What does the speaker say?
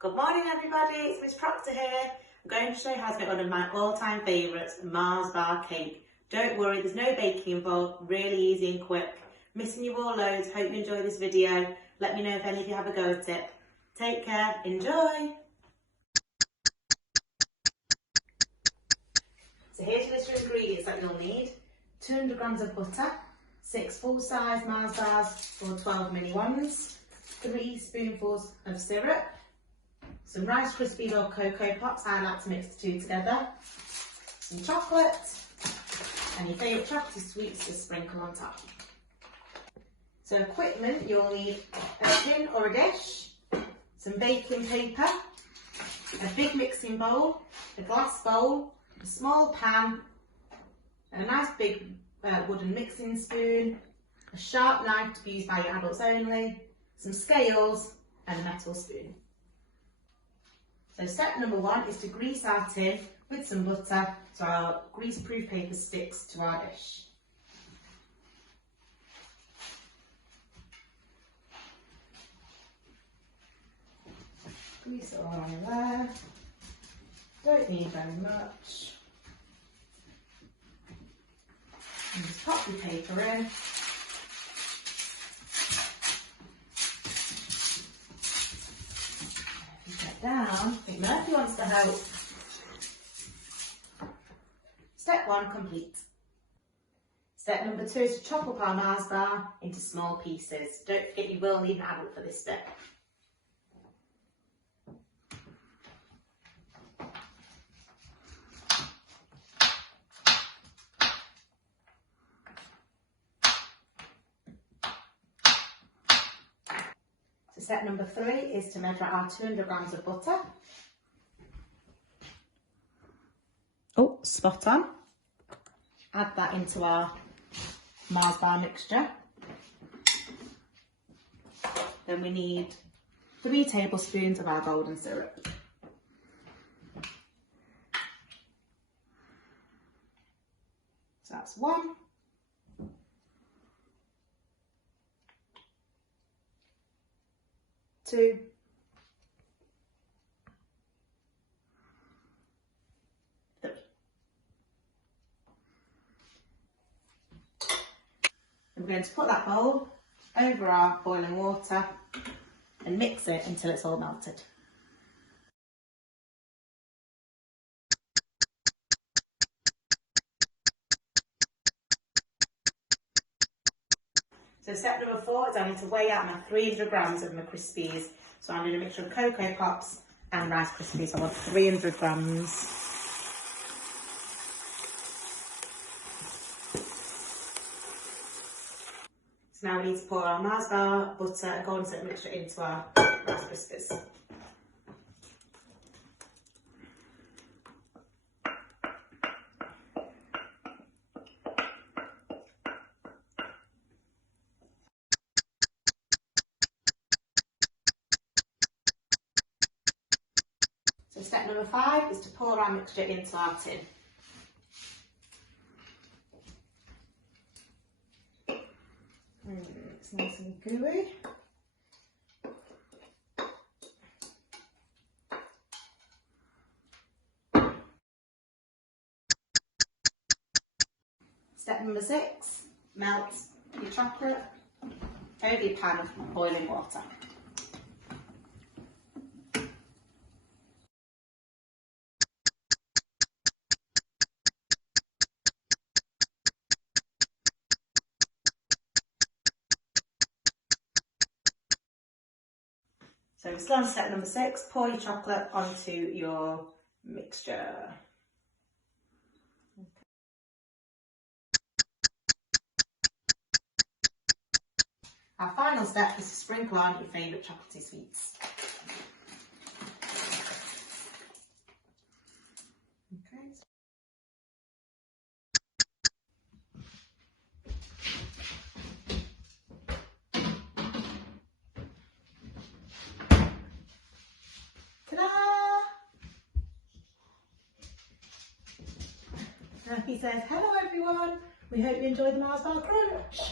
Good morning everybody, it's Miss Procter here. I'm going to show you how to make one of my all-time favourites, Mars bar cake. Don't worry, there's no baking involved, really easy and quick. Missing you all loads, hope you enjoy this video. Let me know if any of you have a go at it. Take care, enjoy! So here's your list of ingredients that you'll need. 200 grams of butter, 6 full-size Mars bars or 12 mini ones, 3 spoonfuls of syrup, some Rice Krispies or Cocoa Pops, I like to mix the two together, some chocolate, and your favourite chocolatey sweets to sprinkle on top. So equipment, you'll need a tin or a dish, some baking paper, a big mixing bowl, a glass bowl, a small pan, a nice big wooden mixing spoon, a sharp knife to be used by your adults only, some scales and a metal spoon. So step number 1 is to grease our tin with some butter so our grease-proof paper sticks to our dish. Grease it all on there. Don't need very much. And just pop your paper in. Down. I think Murphy wants to help. Step 1 complete. Step number 2 is to chop up our Mars bar into small pieces. Don't forget you will need an adult for this step. Step number 3 is to measure our 200 grams of butter. Oh, spot on. Add that into our Mars bar mixture. Then we need 3 tablespoons of our golden syrup. So that's 1. 2, 3. And we're going to put that bowl over our boiling water and mix it until it's all melted. So step number 4 is I need to weigh out my 300 grams of my Krispies. So I'm doing a mixture of Cocoa Pops and Rice Krispies. I want 300 grams. So now we need to pour our Mars bar, butter and golden syrup mixture into our Rice Krispies. So step number 5 is to pour our mixture into our tin. It's nice and gooey. Step number 6, melt your chocolate over your pan of boiling water. So we're still on step number 6, pour your chocolate onto your mixture. Our final step is to sprinkle on your favourite chocolatey sweets. Okay. Ta-da! He says, hello everyone, we hope you enjoyed the Mars bar crunch.